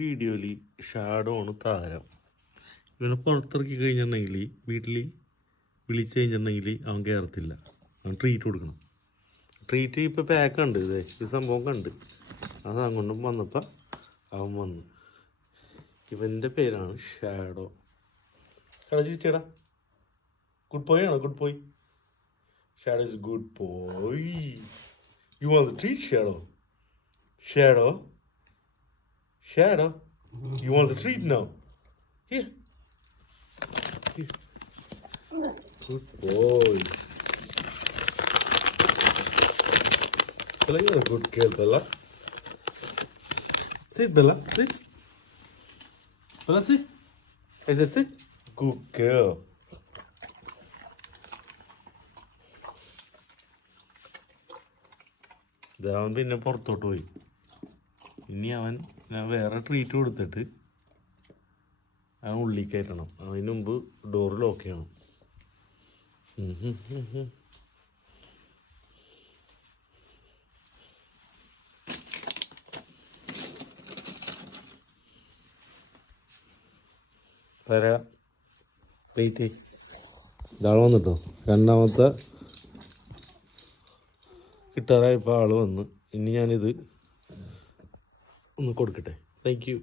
വീഡിയോയിൽ ഷാഡോ ആണ് താരം. ഇവനെ പുറത്തിറക്കി കഴിഞ്ഞിട്ടുണ്ടെങ്കിൽ വീട്ടിൽ വിളിച്ചു കഴിഞ്ഞിട്ടുണ്ടെങ്കിൽ അവൻ കയറത്തില്ല. അവൻ ട്രീറ്റ് കൊടുക്കണം. ട്രീറ്റ് ഇപ്പോൾ പാക്ക് ഉണ്ട്. ഇതേ ഈ സംഭവം കണ്ട് അത് അങ്ങോട്ടും വന്നപ്പോൾ അവൻ വന്നു. ഇവൻ്റെ പേരാണ് ഷാഡോ. ഷാഡോ ചിരിച്ചേടാ. ഗുഡ് ബോയ് ആണോ? Good boy. Shadow is good boy. You want the treat shadow? Shadow? Shadow, you want the treat now? Here. Here. Good boy. Bella, you're a good girl, Bella. Sit, Bella, sit. Bella, sit. I said, sit. Good girl. അവൻ പിന്നെ പുറത്തോട്ട് പോയി. ഇനി ഞാൻ വേറെ treat കൊടുത്തിട്ട് അവൻ ഉള്ളിൽ കയറ്റണം. അതിന് മുമ്പ് ഡോറ് ലോക്ക് ചെയ്യണം. തരാം. വെയിറ്റ്. ഇതാൾ വന്നിട്ടോ. രണ്ടാമത്തെ കിട്ടാറായപ്പോൾ ആൾ വന്നു. ഇനി ഞാനിത് ഒന്ന് കൊടുക്കട്ടെ. Thank you.